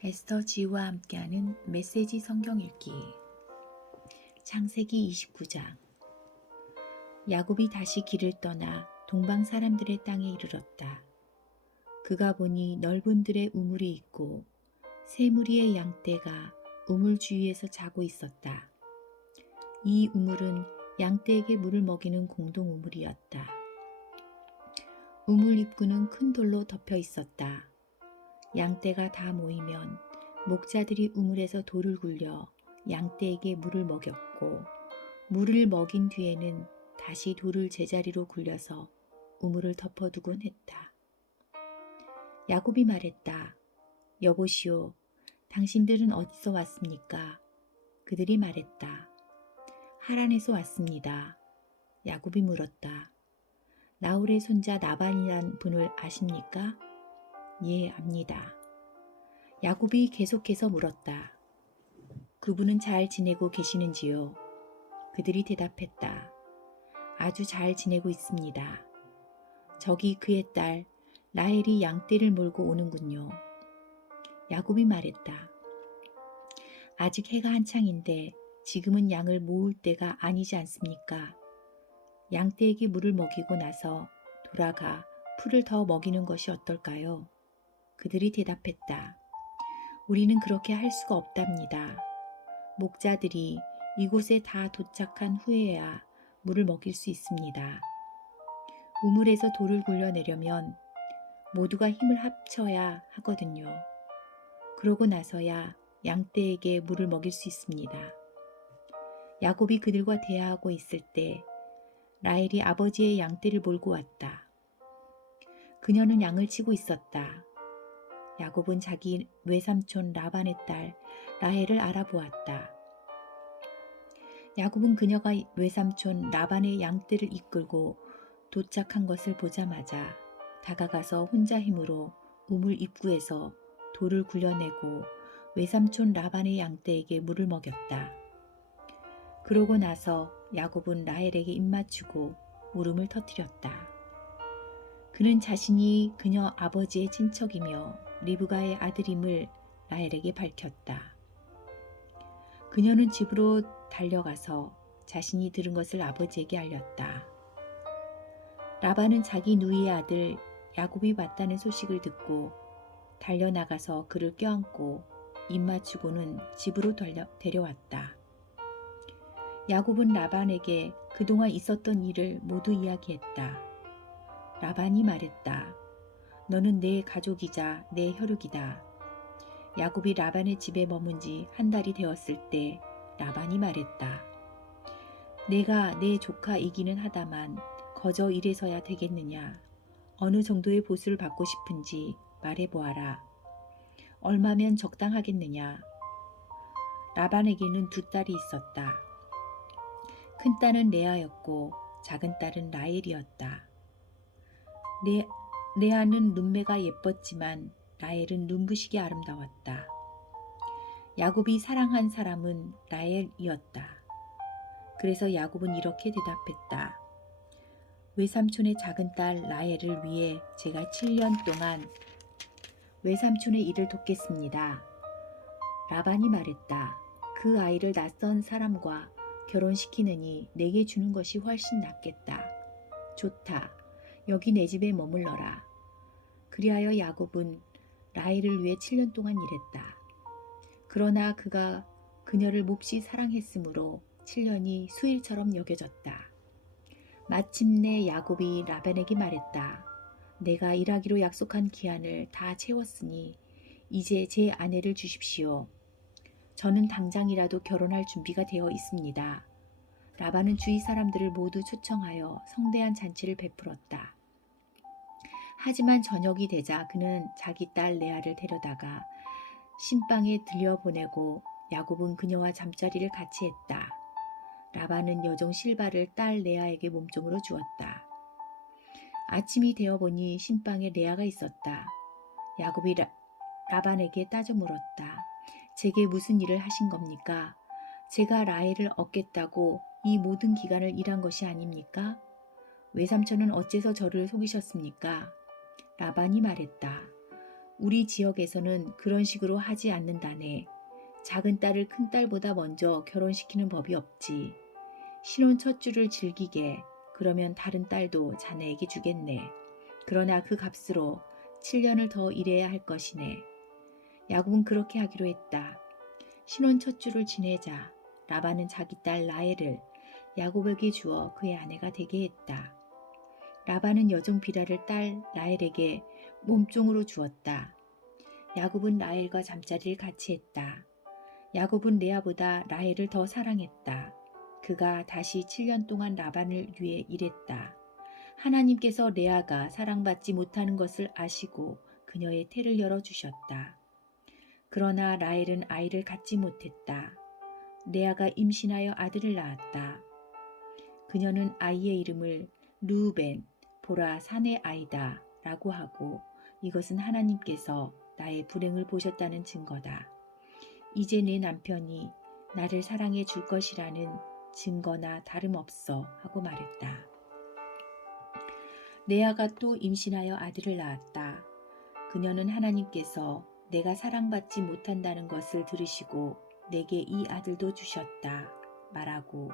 에스더 지우와 함께하는 메시지 성경 읽기. 창세기 29장. 야곱이 다시 길을 떠나 동방 사람들의 땅에 이르렀다. 그가 보니 넓은 들에 우물이 있고 세 무리의 양떼가 우물 주위에서 자고 있었다. 이 우물은 양떼에게 물을 먹이는 공동 우물이었다. 우물 입구는 큰 돌로 덮여 있었다. 양떼가 다 모이면 목자들이 우물에서 돌을 굴려 양떼에게 물을 먹였고, 물을 먹인 뒤에는 다시 돌을 제자리로 굴려서 우물을 덮어두곤 했다. 야곱이 말했다. 여보시오, 당신들은 어디서 왔습니까? 그들이 말했다. 하란에서 왔습니다. 야곱이 물었다. 라울의 손자 나반이란 분을 아십니까? 예, 압니다. 야곱이 계속해서 물었다. 그분은 잘 지내고 계시는지요? 그들이 대답했다. 아주 잘 지내고 있습니다. 저기 그의 딸 라헬이 양떼를 몰고 오는군요. 야곱이 말했다. 아직 해가 한창인데 지금은 양을 모을 때가 아니지 않습니까? 양떼에게 물을 먹이고 나서 돌아가 풀을 더 먹이는 것이 어떨까요? 그들이 대답했다. 우리는 그렇게 할 수가 없답니다. 목자들이 이곳에 다 도착한 후에야 물을 먹일 수 있습니다. 우물에서 돌을 굴려내려면 모두가 힘을 합쳐야 하거든요. 그러고 나서야 양떼에게 물을 먹일 수 있습니다. 야곱이 그들과 대화하고 있을 때 라헬이 아버지의 양떼를 몰고 왔다. 그녀는 양을 치고 있었다. 야곱은 자기 외삼촌 라반의 딸 라헬을 알아보았다. 야곱은 그녀가 외삼촌 라반의 양떼를 이끌고 도착한 것을 보자마자 다가가서 혼자 힘으로 우물 입구에서 돌을 굴려내고 외삼촌 라반의 양떼에게 물을 먹였다. 그러고 나서 야곱은 라헬에게 입맞추고 울음을 터뜨렸다. 그는 자신이 그녀 아버지의 친척이며 리브가의 아들임을 라헬에게 밝혔다. 그녀는 집으로 달려가서 자신이 들은 것을 아버지에게 알렸다. 라반은 자기 누이의 아들 야곱이 왔다는 소식을 듣고 달려나가서 그를 껴안고 입맞추고는 집으로 데려왔다. 야곱은 라반에게 그동안 있었던 일을 모두 이야기했다. 라반이 말했다. 너는 내 가족이자 내 혈육이다. 야곱이 라반의 집에 머문 지 한 달이 되었을 때 라반이 말했다. 내가 내 조카이기는 하다만 거저 이래서야 되겠느냐. 어느 정도의 보수를 받고 싶은지 말해보아라. 얼마면 적당하겠느냐. 라반에게는 두 딸이 있었다. 큰 딸은 레아였고 작은 딸은 라헬이었다. 레아는 눈매가 예뻤지만 라헬은 눈부시게 아름다웠다. 야곱이 사랑한 사람은 라헬이었다. 그래서 야곱은 이렇게 대답했다. 외삼촌의 작은 딸 라헬을 위해 제가 7년 동안 외삼촌의 일을 돕겠습니다. 라반이 말했다. 그 아이를 낯선 사람과 결혼시키느니 내게 주는 것이 훨씬 낫겠다. 좋다. 여기 내 집에 머물러라. 그리하여 야곱은 라헬을 위해 7년 동안 일했다. 그러나 그가 그녀를 몹시 사랑했으므로 7년이 수일처럼 여겨졌다. 마침내 야곱이 라반에게 말했다. 내가 일하기로 약속한 기한을 다 채웠으니 이제 제 아내를 주십시오. 저는 당장이라도 결혼할 준비가 되어 있습니다. 라반은 주위 사람들을 모두 초청하여 성대한 잔치를 베풀었다. 하지만 저녁이 되자 그는 자기 딸 레아를 데려다가 신방에 들여보내고 야곱은 그녀와 잠자리를 같이 했다. 라반은 여종 실바를 딸 레아에게 몸종으로 주었다. 아침이 되어보니 신방에 레아가 있었다. 야곱이 라반에게 따져 물었다. 제게 무슨 일을 하신 겁니까? 제가 라헬을 얻겠다고 이 모든 기간을 일한 것이 아닙니까? 외삼촌은 어째서 저를 속이셨습니까? 라반이 말했다. 우리 지역에서는 그런 식으로 하지 않는다네. 작은 딸을 큰 딸보다 먼저 결혼시키는 법이 없지. 신혼 첫 주를 즐기게. 그러면 다른 딸도 자네에게 주겠네. 그러나 그 값으로 7년을 더 일해야 할 것이네. 야곱은 그렇게 하기로 했다. 신혼 첫 주를 지내자 라반은 자기 딸 라헬을 야곱에게 주어 그의 아내가 되게 했다. 라반은 여종 비라를 딸 라헬에게 몸종으로 주었다. 야곱은 라헬과 잠자리를 같이 했다. 야곱은 레아보다 라헬을 더 사랑했다. 그가 다시 7년 동안 라반을 위해 일했다. 하나님께서 레아가 사랑받지 못하는 것을 아시고 그녀의 태를 열어주셨다. 그러나 라헬은 아이를 갖지 못했다. 레아가 임신하여 아들을 낳았다. 그녀는 아이의 이름을 르우벤, 보라 산의 아이다 라고 하고 이것은 하나님께서 나의 불행을 보셨다는 증거다. 이제 내 남편이 나를 사랑해 줄 것이라는 증거나 다름없어 하고 말했다. 레아가 또 임신하여 아들을 낳았다. 그녀는 하나님께서 내가 사랑받지 못한다는 것을 들으시고 내게 이 아들도 주셨다 말하고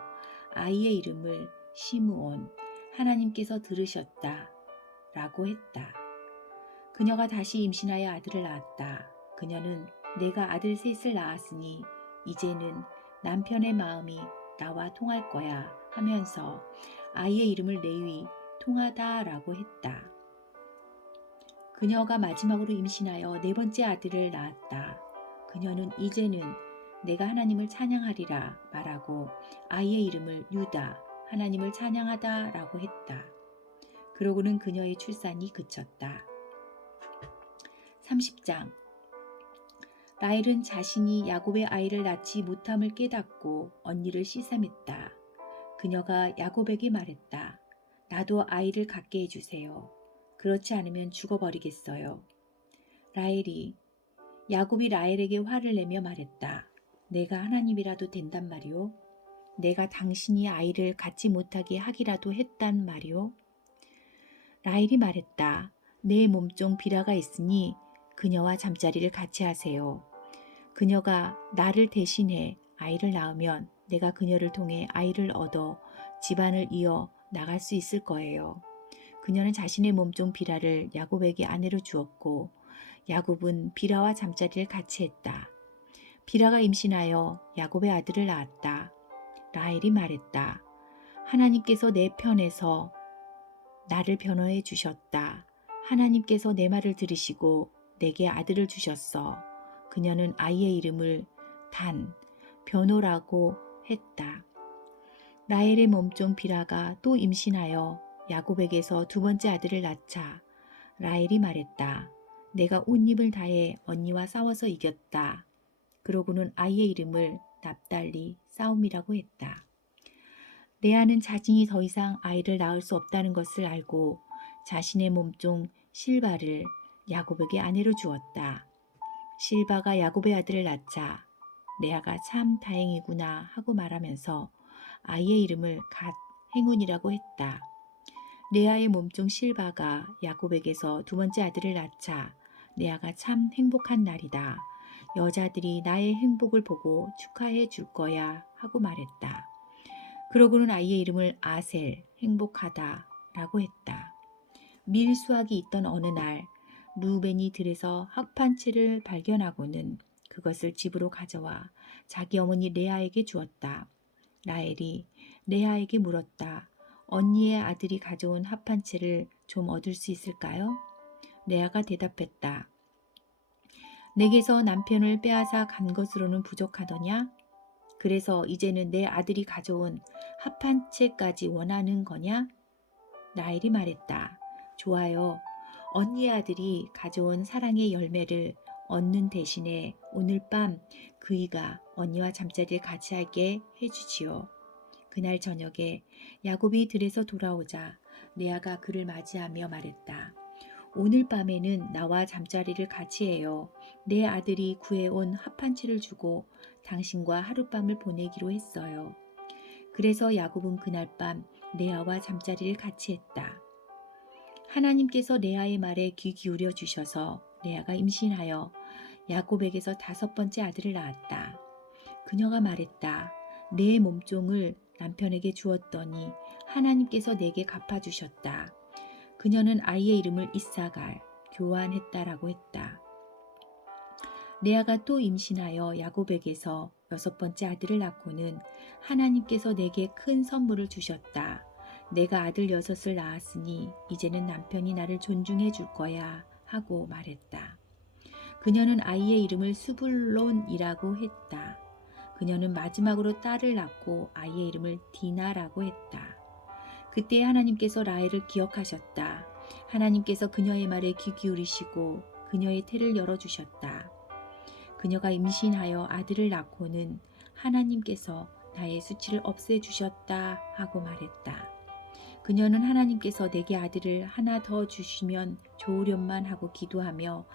아이의 이름을 시므온, 하나님께서 들으셨다 라고 했다. 그녀가 다시 임신하여 아들을 낳았다. 그녀는 내가 아들 셋을 낳았으니 이제는 남편의 마음이 나와 통할 거야 하면서 아이의 이름을 레위, 통하다라고 했다. 그녀가 마지막으로 임신하여 네 번째 아들을 낳았다. 그녀는 이제는 내가 하나님을 찬양하리라 말하고 아이의 이름을 유다, 하나님을 찬양하다라고 했다. 그러고는 그녀의 출산이 그쳤다. 30장 라헬은 자신이 야곱의 아이를 낳지 못함을 깨닫고 언니를 시샘했다. 그녀가 야곱에게 말했다. 나도 아이를 갖게 해주세요. 그렇지 않으면 죽어버리겠어요. 야곱이 라헬에게 화를 내며 말했다. 내가 하나님이라도 된단 말이오? 내가 당신이 아이를 갖지 못하게 하기라도 했단 말이오? 라헬이 말했다. 내 몸종 비라가 있으니 그녀와 잠자리를 같이 하세요. 그녀가 나를 대신해 아이를 낳으면 내가 그녀를 통해 아이를 얻어 집안을 이어 나갈 수 있을 거예요. 그녀는 자신의 몸종 비라를 야곱에게 아내로 주었고 야곱은 비라와 잠자리를 같이 했다. 비라가 임신하여 야곱의 아들을 낳았다. 라헬이 말했다. 하나님께서 내 편에서 나를 변호해 주셨다. 하나님께서 내 말을 들으시고 내게 아들을 주셨어. 그녀는 아이의 이름을 변호라고 했다. 라헬의 몸종 비라가 또 임신하여 야곱에게서 두 번째 아들을 낳자 라헬이 말했다. 내가 온 힘을 다해 언니와 싸워서 이겼다. 그러고는 아이의 이름을 납달리 싸움이라고 했다. 레아는 자신이 더 이상 아이를 낳을 수 없다는 것을 알고 자신의 몸종 실바를 야곱에게 아내로 주었다. 실바가 야곱의 아들을 낳자 레아가 참 다행이구나 하고 말하면서 아이의 이름을 갓 행운이라고 했다. 레아의 몸종 실바가 야곱에게서 두 번째 아들을 낳자 레아가 참 행복한 날이다. 여자들이 나의 행복을 보고 축하해 줄 거야 하고 말했다. 그러고는 아이의 이름을 아셀, 행복하다 라고 했다. 밀수확이 있던 어느 날 루벤이 들에서 합판채를 발견하고는 그것을 집으로 가져와 자기 어머니 레아에게 주었다. 라헬이 레아에게 물었다. 언니의 아들이 가져온 합판채를 좀 얻을 수 있을까요? 레아가 대답했다. 내게서 남편을 빼앗아 간 것으로는 부족하더냐? 그래서 이제는 내 아들이 가져온 합판채까지 원하는 거냐? 라헬이 말했다. 좋아요. 언니의 아들이 가져온 사랑의 열매를 얻는 대신에 오늘 밤 그이가 언니와 잠자리를 같이 하게 해주지요. 그날 저녁에 야곱이 들에서 돌아오자 레아가 그를 맞이하며 말했다. 오늘 밤에는 나와 잠자리를 같이 해요. 내 아들이 구해온 합판치를 주고 당신과 하룻밤을 보내기로 했어요. 그래서 야곱은 그날 밤 레아와 잠자리를 같이 했다. 하나님께서 레아의 말에 귀 기울여 주셔서 레아가 임신하여 야곱에게서 5번째 아들을 낳았다. 그녀가 말했다. 내 몸종을 남편에게 주었더니 하나님께서 내게 갚아주셨다. 그녀는 아이의 이름을 이사갈, 교환했다라고 했다. 레아가 또 임신하여 야곱에게서 6번째 아들을 낳고는 하나님께서 내게 큰 선물을 주셨다. 내가 아들 6을 낳았으니 이제는 남편이 나를 존중해 줄 거야 하고 말했다. 그녀는 아이의 이름을 스불론이라고 했다. 그녀는 마지막으로 딸을 낳고 아이의 이름을 디나라고 했다. 그때 하나님께서 라헬을 기억하셨다. 하나님께서 그녀의 말에 귀 기울이시고 그녀의 태를 열어주셨다. 그녀가 임신하여 아들을 낳고는 하나님께서 나의 수치를 없애주셨다 하고 말했다. 그녀는 하나님께서 내게 아들을 하나 더 주시면 좋으련만 하고 기도하며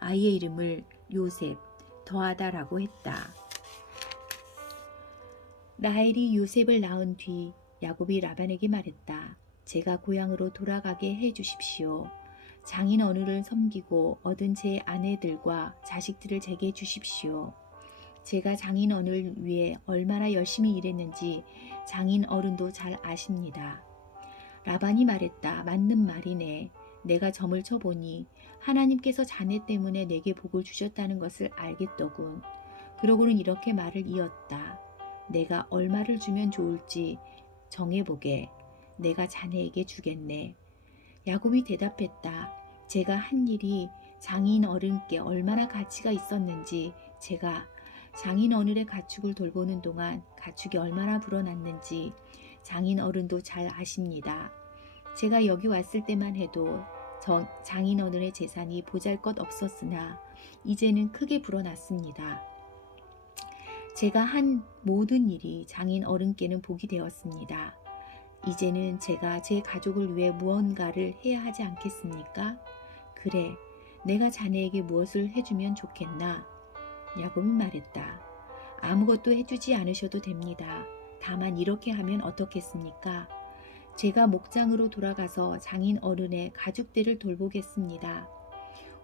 아이의 이름을 요셉, 더하다라고 했다. 라헬이 요셉을 낳은 뒤 야곱이 라반에게 말했다. 제가 고향으로 돌아가게 해 주십시오. 장인 어른을 섬기고 얻은 제 아내들과 자식들을 제게 주십시오. 제가 장인 어른을 위해 얼마나 열심히 일했는지 장인 어른도 잘 아십니다. 라반이 말했다. 맞는 말이네. 내가 점을 쳐보니 하나님께서 자네 때문에 내게 복을 주셨다는 것을 알겠더군. 그러고는 이렇게 말을 이었다. 내가 얼마를 주면 좋을지 정해보게. 내가 자네에게 주겠네. 야곱이 대답했다. 제가 한 일이 장인 어른께 얼마나 가치가 있었는지, 제가 장인 어른의 가축을 돌보는 동안 가축이 얼마나 불어났는지 장인 어른도 잘 아십니다. 제가 여기 왔을 때만 해도 장인 어른의 재산이 보잘것 없었으나 이제는 크게 불어났습니다. 제가 한 모든 일이 장인 어른께는 복이 되었습니다. 이제는 제가 제 가족을 위해 무언가를 해야 하지 않겠습니까? 그래, 내가 자네에게 무엇을 해주면 좋겠나? 야곱이 말했다. 아무것도 해주지 않으셔도 됩니다. 다만 이렇게 하면 어떻겠습니까? 제가 목장으로 돌아가서 장인 어른의 가축들을 돌보겠습니다.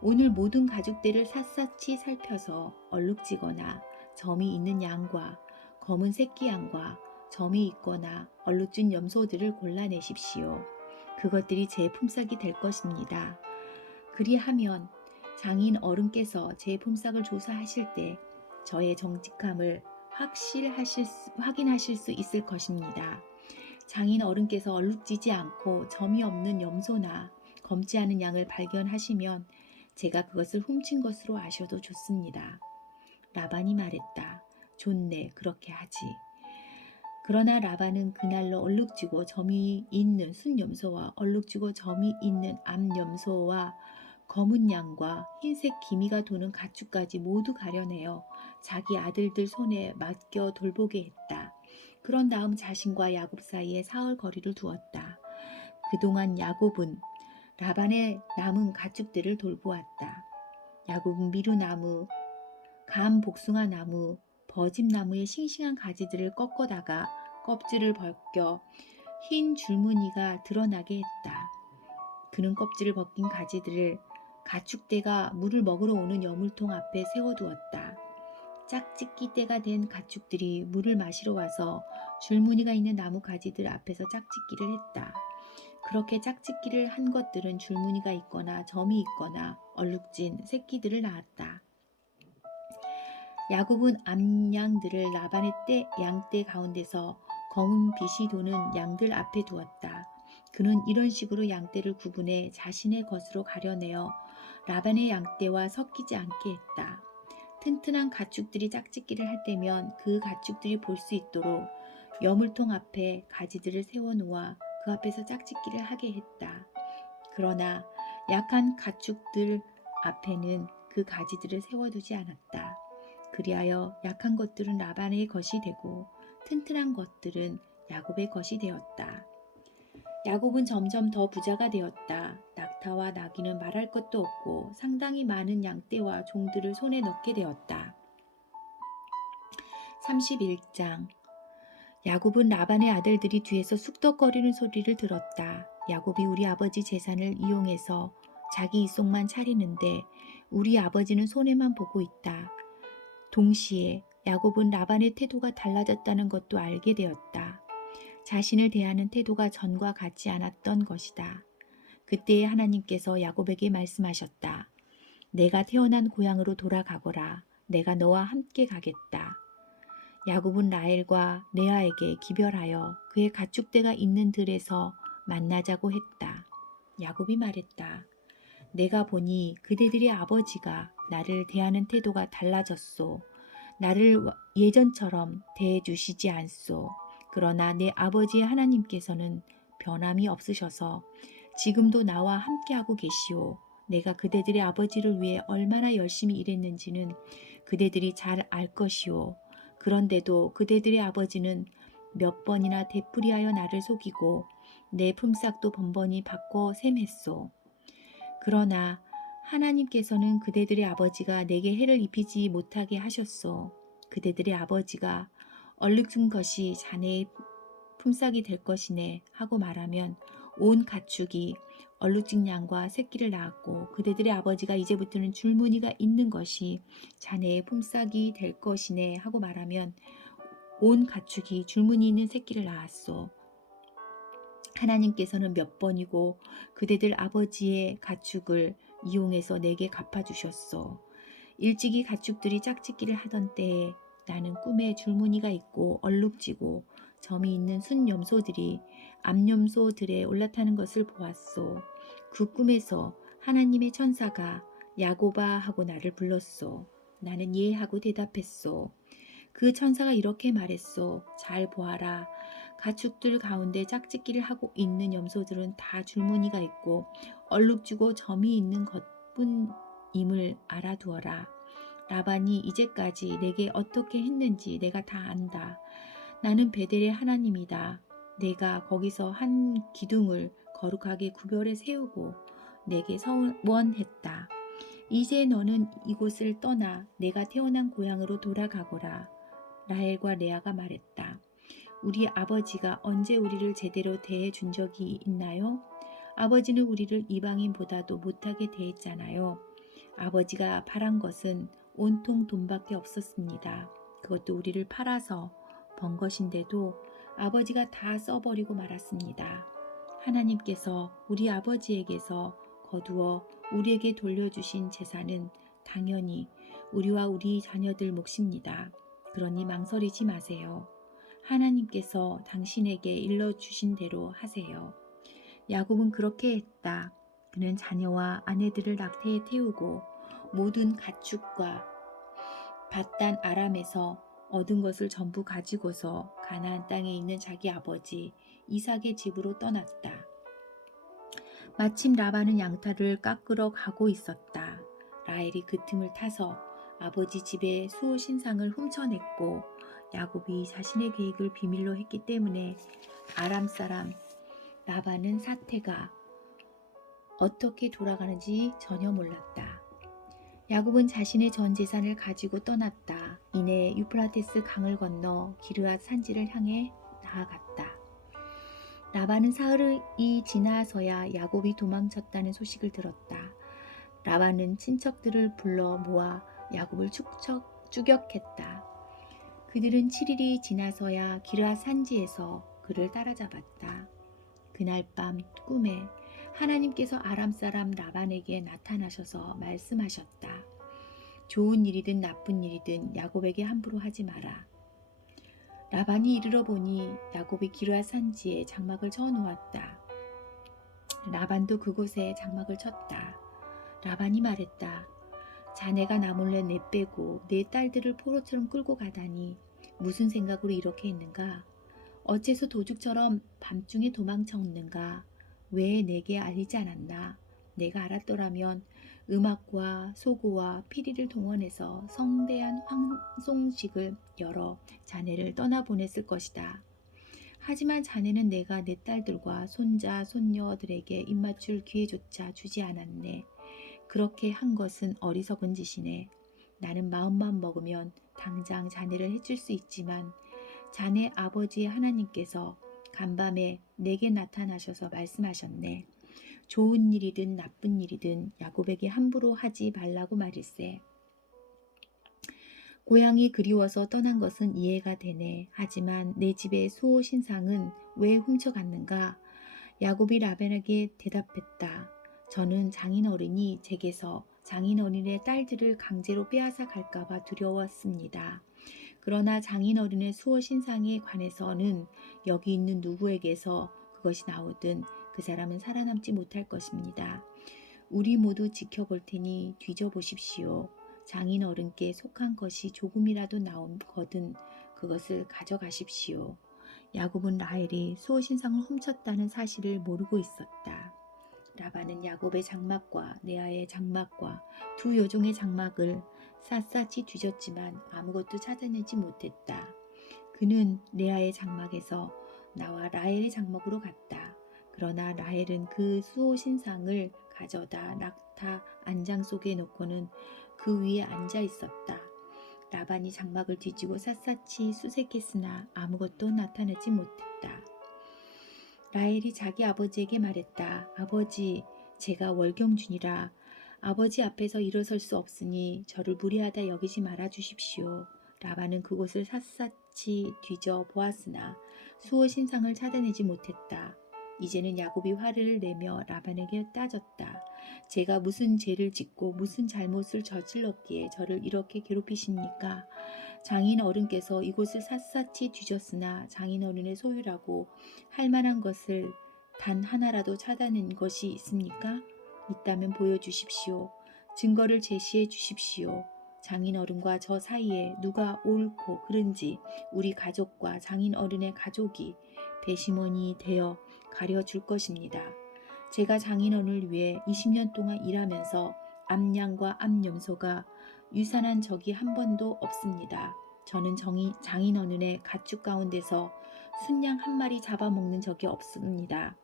오늘 모든 가축들을 샅샅이 살펴서 얼룩지거나 점이 있는 양과 검은 새끼 양과 점이 있거나 얼룩진 염소들을 골라내십시오. 그것들이 제 품삯이 될 것입니다. 그리하면 장인 어른께서 제 품삯을 조사하실 때 저의 정직함을 확인하실 수 있을 것입니다. 장인 어른께서 얼룩지지 않고 점이 없는 염소나 검지 않은 양을 발견하시면 제가 그것을 훔친 것으로 아셔도 좋습니다. 라반이 말했다. 좋네, 그렇게 하지. 그러나 라반은 그날로 얼룩지고 점이 있는 순염소와 얼룩지고 점이 있는 암염소와 검은 양과 흰색 기미가 도는 가축까지 모두 가려내어 자기 아들들 손에 맡겨 돌보게 했다. 그런 다음 자신과 야곱 사이에 사흘 거리를 두었다. 그동안 야곱은 라반의 남은 가축들을 돌보았다. 야곱은 미루나무, 감 복숭아나무, 버짐나무의 싱싱한 가지들을 꺾어다가 껍질을 벗겨 흰 줄무늬가 드러나게 했다. 그는 껍질을 벗긴 가지들을 가축대가 물을 먹으러 오는 여물통 앞에 세워두었다. 짝짓기 때가 된 가축들이 물을 마시러 와서 줄무늬가 있는 나무 가지들 앞에서 짝짓기를 했다. 그렇게 짝짓기를 한 것들은 줄무늬가 있거나 점이 있거나 얼룩진 새끼들을 낳았다. 야곱은 암양들을 라반의 양떼 가운데서 검은 빛이 도는 양들 앞에 두었다. 그는 이런 식으로 양떼를 구분해 자신의 것으로 가려내어 라반의 양떼와 섞이지 않게 했다. 튼튼한 가축들이 짝짓기를 할 때면 그 가축들이 볼 수 있도록 여물통 앞에 가지들을 세워놓아 그 앞에서 짝짓기를 하게 했다. 그러나 약한 가축들 앞에는 그 가지들을 세워두지 않았다. 그리하여 약한 것들은 라반의 것이 되고 튼튼한 것들은 야곱의 것이 되었다. 야곱은 점점 더 부자가 되었다. 낙타와 나귀는 말할 것도 없고 상당히 많은 양떼와 종들을 손에 넣게 되었다. 31장 야곱은 라반의 아들들이 뒤에서 쑥덕거리는 소리를 들었다. 야곱이 우리 아버지 재산을 이용해서 자기 이속만 차리는데 우리 아버지는 손해만 보고 있다. 동시에 야곱은 라반의 태도가 달라졌다는 것도 알게 되었다. 자신을 대하는 태도가 전과 같지 않았던 것이다. 그때 하나님께서 야곱에게 말씀하셨다. 내가 태어난 고향으로 돌아가거라. 내가 너와 함께 가겠다. 야곱은 라헬과 레아에게 기별하여 그의 가축대가 있는 들에서 만나자고 했다. 야곱이 말했다. 내가 보니 그대들의 아버지가 나를 대하는 태도가 달라졌소. 나를 예전처럼 대해주시지 않소. 그러나 내 아버지 하나님께서는 변함이 없으셔서 지금도 나와 함께하고 계시오. 내가 그대들의 아버지를 위해 얼마나 열심히 일했는지는 그대들이 잘 알 것이오. 그런데도 그대들의 아버지는 몇 번이나 되풀이하여 나를 속이고 내 품삯도 번번이 바꿔 셈했소. 그러나 하나님께서는 그대들의 아버지가 내게 해를 입히지 못하게 하셨소. 그대들의 아버지가 얼룩진 것이 자네의 품삯이 될 것이네 하고 말하면 온 가축이 얼룩진 양과 새끼를 낳았고 그대들의 아버지가 이제부터는 줄무늬가 있는 것이 자네의 품삯이 될 것이네 하고 말하면 온 가축이 줄무늬 있는 새끼를 낳았소. 하나님께서는 몇 번이고 그대들 아버지의 가축을 이용해서 내게 갚아주셨소. 일찍이 가축들이 짝짓기를 하던 때에 나는 꿈에 줄무늬가 있고 얼룩지고 점이 있는 순염소들이 암염소들에 올라타는 것을 보았소. 그 꿈에서 하나님의 천사가 야곱아 하고 나를 불렀소. 나는 예 하고 대답했소. 그 천사가 이렇게 말했소. 잘 보아라. 가축들 가운데 짝짓기를 하고 있는 염소들은 다 줄무늬가 있고 얼룩지고 점이 있는 것뿐임을 알아두어라. 라반이 이제까지 내게 어떻게 했는지 내가 다 안다. 나는 베델의 하나님이다. 내가 거기서 한 기둥을 거룩하게 구별해 세우고 내게 서원했다. 이제 너는 이곳을 떠나 내가 태어난 고향으로 돌아가거라. 라헬과 레아가 말했다. 우리 아버지가 언제 우리를 제대로 대해 준 적이 있나요? 아버지는 우리를 이방인보다도 못하게 대했잖아요. 아버지가 바란 것은 온통 돈밖에 없었습니다. 그것도 우리를 팔아서 번 것인데도 아버지가 다 써버리고 말았습니다. 하나님께서 우리 아버지에게서 거두어 우리에게 돌려주신 재산은 당연히 우리와 우리 자녀들 몫입니다. 그러니 망설이지 마세요. 하나님께서 당신에게 일러주신 대로 하세요. 야곱은 그렇게 했다. 그는 자녀와 아내들을 낙태에 태우고 모든 가축과 밧단 아람에서 얻은 것을 전부 가지고서 가나안 땅에 있는 자기 아버지 이삭의 집으로 떠났다. 마침 라반은 양털을 깎으러 가고 있었다. 라헬이 그 틈을 타서 아버지 집의 수 신상을 훔쳐냈고 야곱이 자신의 계획을 비밀로 했기 때문에 아람 사람 라반은 사태가 어떻게 돌아가는지 전혀 몰랐다. 야곱은 자신의 전 재산을 가지고 떠났다. 이내 유프라테스 강을 건너 기르앗 산지를 향해 나아갔다. 라반은 사흘이 지나서야 야곱이 도망쳤다는 소식을 들었다. 라반은 친척들을 불러 모아 야곱을 추격했다. 그들은 7일이 지나서야 기르앗 산지에서 그를 따라잡았다. 그날 밤 꿈에 하나님께서 아람 사람 라반에게 나타나셔서 말씀하셨다. 좋은 일이든 나쁜 일이든 야곱에게 함부로 하지 마라. 라반이 이르러 보니 야곱이 기르앗 산지에 장막을 쳐 놓았다. 라반도 그곳에 장막을 쳤다. 라반이 말했다. 자네가 나 몰래 내빼고 내 딸들을 포로처럼 끌고 가다니 무슨 생각으로 이렇게 했는가? 어째서 도둑처럼 밤중에 도망쳤는가? 왜 내게 알리지 않았나? 내가 알았더라면 음악과 소고와 피리를 동원해서 성대한 환송식을 열어 자네를 떠나보냈을 것이다. 하지만 자네는 내가 내 딸들과 손자, 손녀들에게 입맞출 기회조차 주지 않았네. 그렇게 한 것은 어리석은 짓이네. 나는 마음만 먹으면 당장 자네를 해칠 수 있지만 자네 아버지의 하나님께서 간밤에 내게 나타나셔서 말씀하셨네. 좋은 일이든 나쁜 일이든 야곱에게 함부로 하지 말라고 말일세. 고향이 그리워서 떠난 것은 이해가 되네. 하지만 내 집의 수호 신상은 왜 훔쳐갔는가? 야곱이 라반에게 대답했다. 저는 장인어른이 제게서 장인어른의 딸들을 강제로 빼앗아 갈까봐 두려웠습니다. 그러나 장인어른의 수호 신상에 관해서는 여기 있는 누구에게서 그것이 나오든 그 사람은 살아남지 못할 것입니다. 우리 모두 지켜볼 테니 뒤져보십시오. 장인어른께 속한 것이 조금이라도 나오거든 그것을 가져가십시오. 야곱은 라헬이 수호신상을 훔쳤다는 사실을 모르고 있었다. 라반은 야곱의 장막과 레아의 장막과 두 여종의 장막을 샅샅이 뒤졌지만 아무것도 찾아내지 못했다. 그는 레아의 장막에서 나와 라헬의 장막으로 갔다. 그러나 라헬은 그 수호신상을 가져다 낙타 안장 속에 놓고는 그 위에 앉아 있었다. 라반이 장막을 뒤지고 샅샅이 수색했으나 아무것도 나타내지 못했다. 라헬이 자기 아버지에게 말했다. 아버지, 제가 월경준이라 아버지 앞에서 일어설 수 없으니 저를 무례하다 여기지 말아 주십시오. 라반은 그곳을 샅샅이 뒤져 보았으나 수호 신상을 찾아내지 못했다. 이제는 야곱이 화를 내며 라반에게 따졌다. 제가 무슨 죄를 짓고 무슨 잘못을 저질렀기에 저를 이렇게 괴롭히십니까? 장인 어른께서 이곳을 샅샅이 뒤졌으나 장인 어른의 소유라고 할 만한 것을 단 하나라도 찾아낸 것이 있습니까? 있다면 보여주십시오. 증거를 제시해 주십시오. 장인 어른과 저 사이에 누가 옳고 그른지 우리 가족과 장인 어른의 가족이 배심원이 되어 가려줄 것입니다. 제가 장인어른을 위해 20년 동안 일하면서 암양과 암염소가 유산한 적이 한 번도 없습니다. 저는 장인어른의 가축 가운데서 순양 한 마리 잡아먹는 적이 없습니다.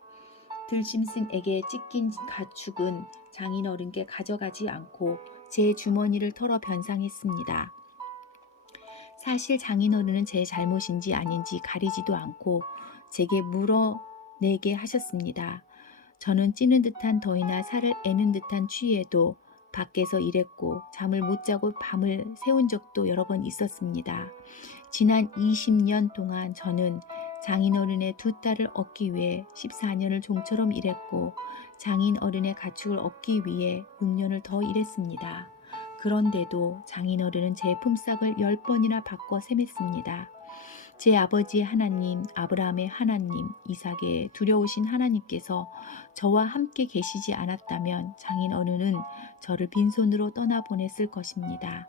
들짐승에게 찢긴 가축은 장인어른께 가져가지 않고 제 주머니를 털어 변상했습니다. 사실 장인어른은 제 잘못인지 아닌지 가리지도 않고 제게 물어내게 하셨습니다. 저는 찌는 듯한 더위나 살을 애는 듯한 추위에도 밖에서 일했고 잠을 못 자고 밤을 새운 적도 여러 번 있었습니다. 지난 20년 동안 저는 장인어른의 두 딸을 얻기 위해 14년을 종처럼 일했고 장인어른의 가축을 얻기 위해 6년을 더 일했습니다. 그런데도 장인어른은 제 품삯을 10번이나 바꿔 셈했습니다. 제 아버지의 하나님, 아브라함의 하나님, 이삭의 두려우신 하나님께서 저와 함께 계시지 않았다면 장인어른은 저를 빈손으로 떠나보냈을 것입니다.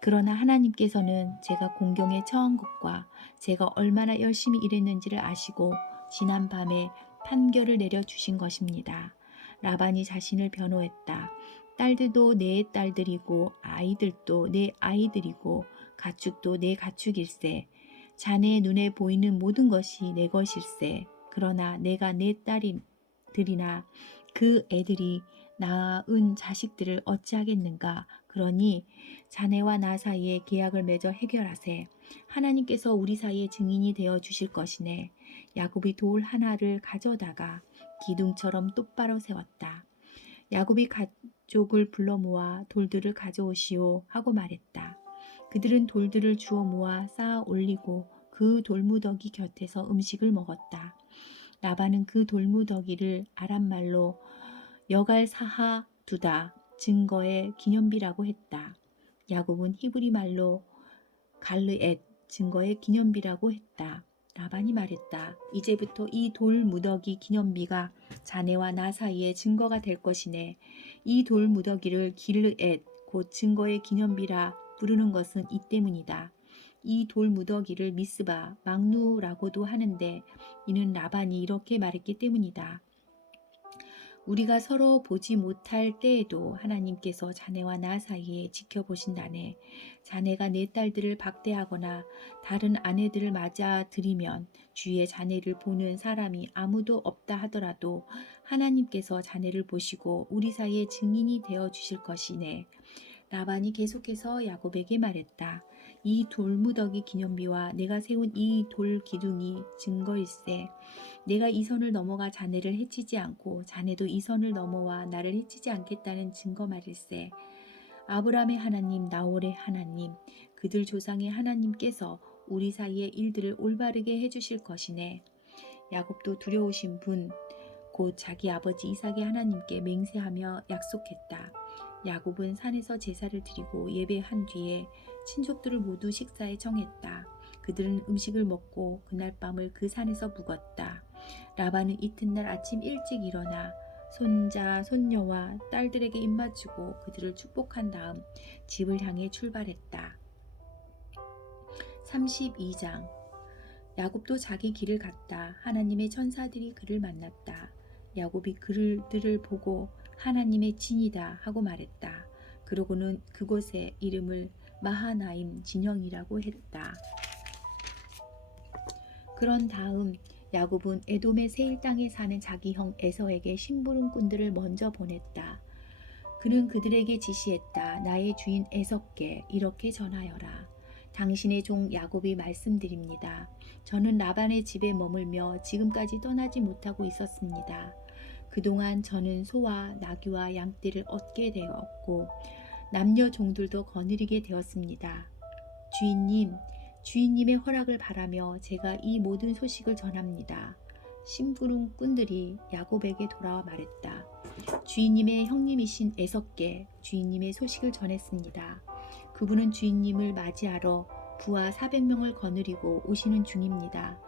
그러나 하나님께서는 제가 공경에 처한 것과 제가 얼마나 열심히 일했는지를 아시고 지난 밤에 판결을 내려주신 것입니다. 라반이 자신을 변호했다. 딸들도 내 딸들이고 아이들도 내 아이들이고 가축도 내 가축일세. 자네의 눈에 보이는 모든 것이 내 것일세. 그러나 내가 내 딸들이나 그 애들이 낳은 자식들을 어찌하겠는가. 그러니 자네와 나 사이에 계약을 맺어 해결하세. 하나님께서 우리 사이에 증인이 되어 주실 것이네. 야곱이 돌 하나를 가져다가 기둥처럼 똑바로 세웠다. 야곱이 가족을 불러 모아 돌들을 가져오시오 하고 말했다. 그들은 돌들을 주워 모아 쌓아 올리고 그 돌무더기 곁에서 음식을 먹었다. 라반은 그 돌무더기를 아람말로 여갈사하 두다, 증거의 기념비라고 했다. 야곱은 히브리 말로 갈르엣, 증거의 기념비라고 했다. 라반이 말했다. 이제부터 이 돌무더기 기념비가 자네와 나 사이의 증거가 될 것이네. 이 돌무더기를 길르엣, 곧 증거의 기념비라 부르는 것은 이 때문이다. 이 돌무더기를 미스바, 막누라고도 하는데 이는 라반이 이렇게 말했기 때문이다. 우리가 서로 보지 못할 때에도 하나님께서 자네와 나 사이에 지켜보신다네. 자네가 내 딸들을 박대하거나 다른 아내들을 맞아들이면 주위에 자네를 보는 사람이 아무도 없다 하더라도 하나님께서 자네를 보시고 우리 사이에 증인이 되어 주실 것이네. 라반이 계속해서 야곱에게 말했다. 이 돌무더기 기념비와 내가 세운 이 돌 기둥이 증거일세. 내가 이 선을 넘어가 자네를 해치지 않고 자네도 이 선을 넘어와 나를 해치지 않겠다는 증거 말일세. 아브라함의 하나님, 나홀의 하나님, 그들 조상의 하나님께서 우리 사이의 일들을 올바르게 해주실 것이네. 야곱도 두려우신 분, 곧 자기 아버지 이삭의 하나님께 맹세하며 약속했다. 야곱은 산에서 제사를 드리고 예배한 뒤에 친족들을 모두 식사에 청했다. 그들은 음식을 먹고 그날 밤을 그 산에서 묵었다. 라반은 이튿날 아침 일찍 일어나 손자, 손녀와 딸들에게 입맞추고 그들을 축복한 다음 집을 향해 출발했다. 32장. 야곱도 자기 길을 갔다. 하나님의 천사들이 그를 만났다. 야곱이 그들을 보고 하나님의 진이다 하고 말했다. 그러고는 그곳의 이름을 마하나임 진영이라고 했다. 그런 다음 야곱은 에돔의 세일 땅에 사는 자기 형 에서에게 심부름꾼들을 먼저 보냈다. 그는 그들에게 지시했다. 나의 주인 에서께 이렇게 전하여라. 당신의 종 야곱이 말씀드립니다. 저는 라반의 집에 머물며 지금까지 떠나지 못하고 있었습니다. 그동안 저는 소와 나귀와 양떼를 얻게 되었고 남녀 종들도 거느리게 되었습니다. 주인님의 허락을 바라며 제가 이 모든 소식을 전합니다. 심부름꾼들이 야곱에게 돌아와 말했다. 주인님의 형님이신 에서께 주인님의 소식을 전했습니다. 그분은 주인님을 맞이하러 부하 400명을 거느리고 오시는 중입니다.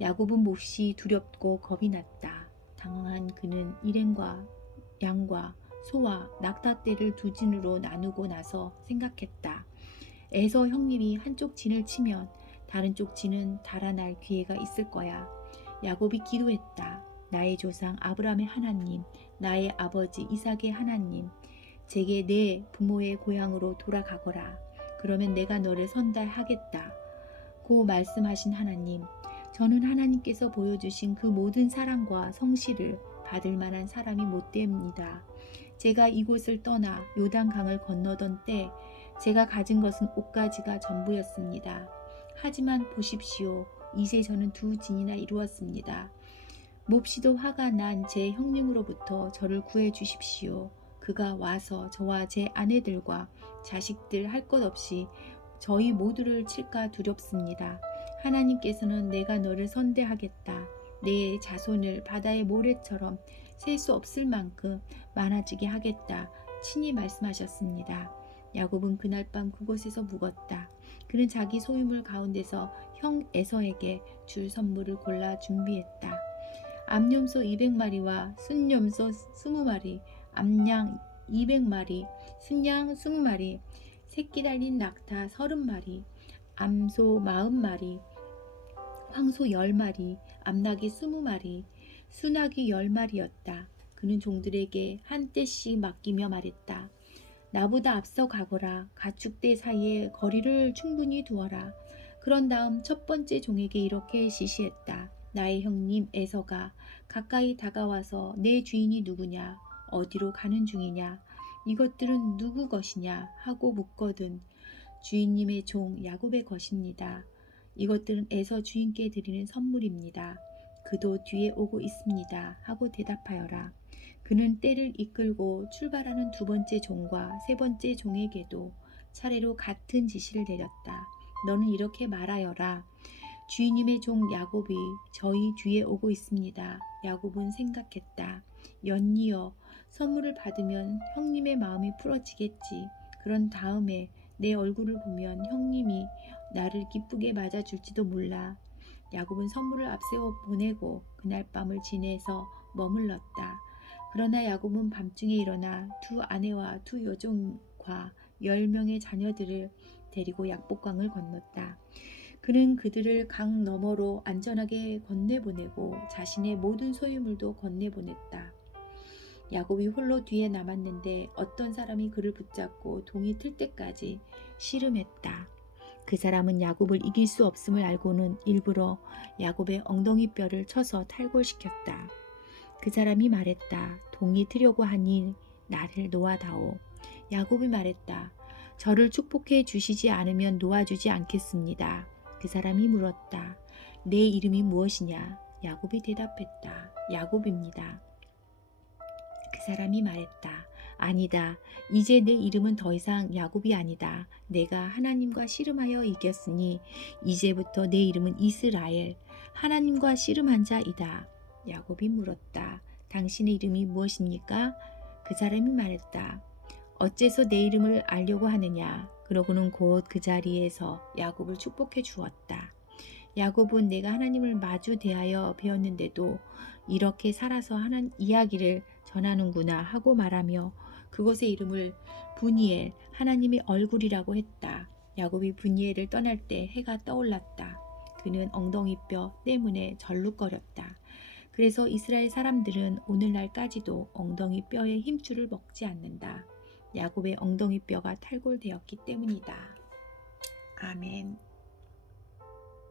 야곱은 몹시 두렵고 겁이 났다. 당황한 그는 일행과 양과 소와 낙타떼를 두 진으로 나누고 나서 생각했다. 에서 형님이 한쪽 진을 치면 다른 쪽 진은 달아날 기회가 있을 거야. 야곱이 기도했다. 나의 조상 아브라함의 하나님, 나의 아버지 이삭의 하나님, 제게 내 부모의 고향으로 돌아가거라. 그러면 내가 너를 선달하겠다. 고 말씀하신 하나님, 저는 하나님께서 보여주신 그 모든 사랑과 성실을 받을 만한 사람이 못 됩니다. 제가 이곳을 떠나 요단강을 건너던 때 제가 가진 것은 옷가지가 전부였습니다. 하지만 보십시오. 이제 저는 두 진이나 이루었습니다. 몹시도 화가 난 제 형님으로부터 저를 구해 주십시오. 그가 와서 저와 제 아내들과 자식들 할 것 없이 저희 모두를 칠까 두렵습니다. 하나님께서는 내가 너를 선대하겠다. 내 자손을 바다의 모래처럼 셀 수 없을 만큼 많아지게 하겠다. 친히 말씀하셨습니다. 야곱은 그날 밤 그곳에서 묵었다. 그는 자기 소유물 가운데서 형 에서에게 줄 선물을 골라 준비했다. 암염소 200마리와 순염소 20마리, 암양 200마리, 순양 20마리, 새끼 달린 낙타 30마리, 암소 40마리, 황소 10마리, 암나귀 20마리, 순나귀 10마리였다. 그는 종들에게 한 떼씩 맡기며 말했다. 나보다 앞서 가거라. 가축대 사이에 거리를 충분히 두어라. 그런 다음 첫 번째 종에게 이렇게 지시했다. 나의 형님 에서가 가까이 다가와서 내 주인이 누구냐, 어디로 가는 중이냐, 이것들은 누구 것이냐 하고 묻거든 주인님의 종 야곱의 것입니다. 이것들은 에서 주인께 드리는 선물입니다. 그도 뒤에 오고 있습니다 하고 대답하여라. 그는 떼를 이끌고 출발하는 두 번째 종과 세 번째 종에게도 차례로 같은 지시를 내렸다. 너는 이렇게 말하여라. 주인님의 종 야곱이 저희 뒤에 오고 있습니다. 야곱은 생각했다. 연이어 선물을 받으면 형님의 마음이 풀어지겠지. 그런 다음에 내 얼굴을 보면 형님이 나를 기쁘게 맞아줄지도 몰라. 야곱은 선물을 앞세워 보내고 그날 밤을 지내서 머물렀다. 그러나 야곱은 밤중에 일어나 두 아내와 두 여종과 10명의 자녀들을 데리고 약복강을 건넜다. 그는 그들을 강 너머로 안전하게 건네보내고 자신의 모든 소유물도 건네보냈다. 야곱이 홀로 뒤에 남았는데 어떤 사람이 그를 붙잡고 동이 틀 때까지 씨름했다. 그 사람은 야곱을 이길 수 없음을 알고는 일부러 야곱의 엉덩이 뼈를 쳐서 탈골시켰다. 그 사람이 말했다. 동이 트려고 하니 나를 놓아다오. 야곱이 말했다. 저를 축복해 주시지 않으면 놓아주지 않겠습니다. 그 사람이 물었다. 내 이름이 무엇이냐? 야곱이 대답했다. 야곱입니다. 그 사람이 말했다. 아니다. 이제 내 이름은 더 이상 야곱이 아니다. 내가 하나님과 씨름하여 이겼으니 이제부터 내 이름은 이스라엘, 하나님과 씨름한 자이다. 야곱이 물었다. 당신의 이름이 무엇입니까? 그 사람이 말했다. 어째서 내 이름을 알려고 하느냐? 그러고는 곧 그 자리에서 야곱을 축복해 주었다. 야곱은 내가 하나님을 마주 대하여 배웠는데도 이렇게 살아서 하는 이야기를 전하는구나 하고 말하며 그곳의 이름을 분이엘, 하나님의 얼굴이라고 했다. 야곱이 분이엘을 떠날 때 해가 떠올랐다. 그는 엉덩이뼈 때문에 절룩거렸다. 그래서 이스라엘 사람들은 오늘날까지도 엉덩이뼈의 힘줄을 먹지 않는다. 야곱의 엉덩이뼈가 탈골되었기 때문이다. 아멘.